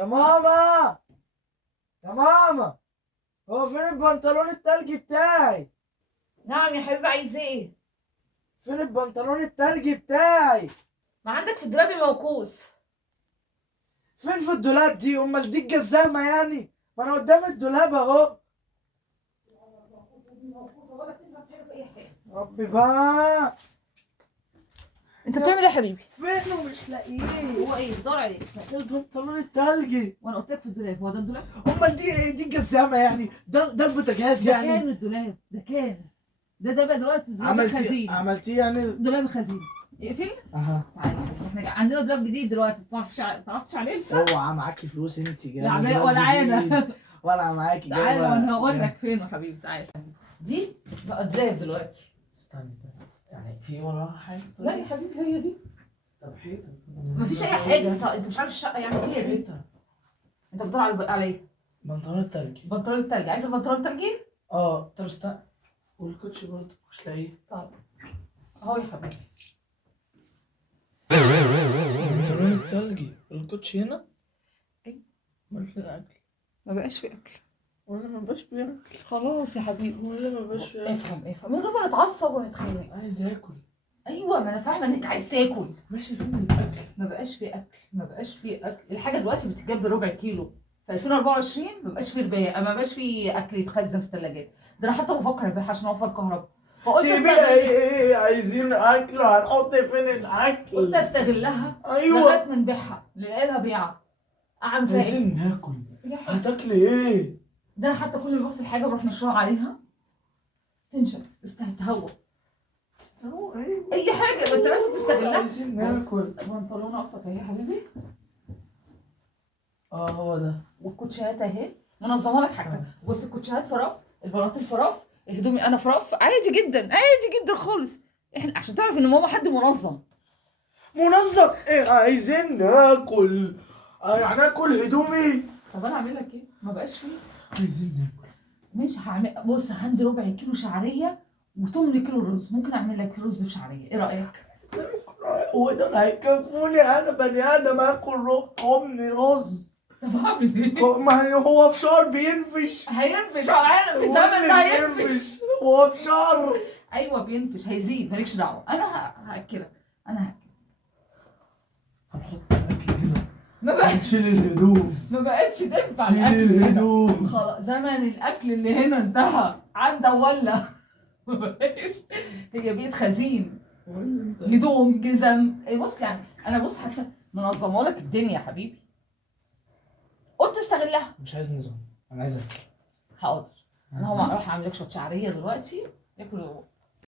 يا ماما، يا ماما، هو فين البنطلون التلجي بتاعي؟ نعم يا حبيبي، عايز ايه؟ فين البنطلون التلجي بتاعي؟ ما عندك في الدولاب موكوس. فين في الدولاب دي؟ امال دي الجزامة يعني؟ ما انا قدام الدولاب اهو. ربي بقى. انت بتعمل ايه يا حبيبي؟ فين ومش لاقيه؟ هو ايه بتدور عليه؟ البنطلون التلجي. وانا قلت لك في الدولاب، هو ده الدولاب؟ امال دي ايه؟ دي الجزامة يعني؟ ده البوتاجاز ده كان يعني؟ الدولاب، ده بقى دلوقتي الدولاب عملتيه الخزين. عملتيه يعني؟ دولاب الخزين. اقفل. اها. تعالى احنا عندنا دولاب جديد دلوقتي، تعرفش عليه لسه؟ اوعى معاكي فلوس انت لا جايبه عمال دولاب ولا جديد؟ عانى. ولا معاكي جايبه؟ تعالى وانا هقول لك فين يا حبيبي، تعالى. دي بقى دولاب دلوقتي. استنى، يعني في وراها حاجه؟ لا يا حبيبي هي دي. طب حيطه. مفيش اي حاجه، انت مش عارف الشقه يعني هي دي. حيطه. انت بتدور على ايه؟ بنطلون التلجي. بنطلون التلج، عايز البنطلون التلجي؟ طب استنى، والكوتشي برضه مش لاقيه. طب اهو يا حبيبي. البنطلون التلجي والكوتشي هنا؟ ايه؟ امال فين الاكل؟ ما بقاش في اكل. ولا ما بقاش بياكل؟ خلاص يا حبيبي. ولا ما بقاش بياكل؟ افهم من غير ما نتعصب ونتخانق. عايز اكل. ايوه ما انا فاهمه ان انت عايز تاكل. ماشي، فين الاكل؟ ما بقاش في اكل، الحاجه دلوقتي بتتجاب بربع كيلو. في 2024 ما بقاش في رباية، ما بقاش في اكل يتخزن في الثلاجات. ده انا حتى بفكر ابيعها عشان اوفر كهرباء. فقلت تبيع ايه؟ عايزين اكل، هنحط فين الاكل؟ قلت استغلها. ايوه. لغايه ما نبيعها نلاقي لها بيعه. اعمل فيها ايه؟ عايزين ناكل. يا حبيبي هتاكلي ايه؟ ده انا حتى كل ما بغسل حاجه بروح نشرها عليها تنشف تهوى. هو ايه؟ اي حاجه ما انت لازم تستغلها. عايزين ناكل. بنطلون اختك اهي يا حبيبي، هو ده. والكوتشيهات اهي منظمه لك حاجتك. بص الكوتشيهات فرف، البناطيل فرف، هدومي انا فرف، عادي جدا عادي جدا خالص. احنا عشان تعرف ان ماما حد منظم. منظم ايه؟ عايزين ناكل. يعني اكل هدومي؟ طب انا اعمل لك ايه؟ ما بقاش فيه. عايزين ناكل. ماشي هعمل. بص عندي ربع كيلو شعريه و8 كيلو رز، ممكن اعمل لك رز بشعريه، ايه رايك؟ هو دول هيكفوني؟ انا بني ادم اكل امني رز؟ طب هعمل ايه؟ ما هو فشار بينفش. هينفش على في زمن ده هينفش. هو فشار. ايوه بينفش هيزيد، مالكش دعوه. انا هاكلك، انا هاكل. هنحط الاكل هنا. ما بقتش نشيل الهدوم. ما بقتش تنفع شيل الاكل هنا. الهدوم. خلاص زمن الاكل اللي هنا انتهى، عدى ولا. ما بقاش. هي بيت خزين، هدوم جزم. بص يعني انا بص حتى منظمه لك الدنيا يا حبيبي. قلت استغلها. مش عايز نظام، انا عايز اكل. حاضر. انا هو اروح اعمل لك شويه شعريه دلوقتي ياكلوا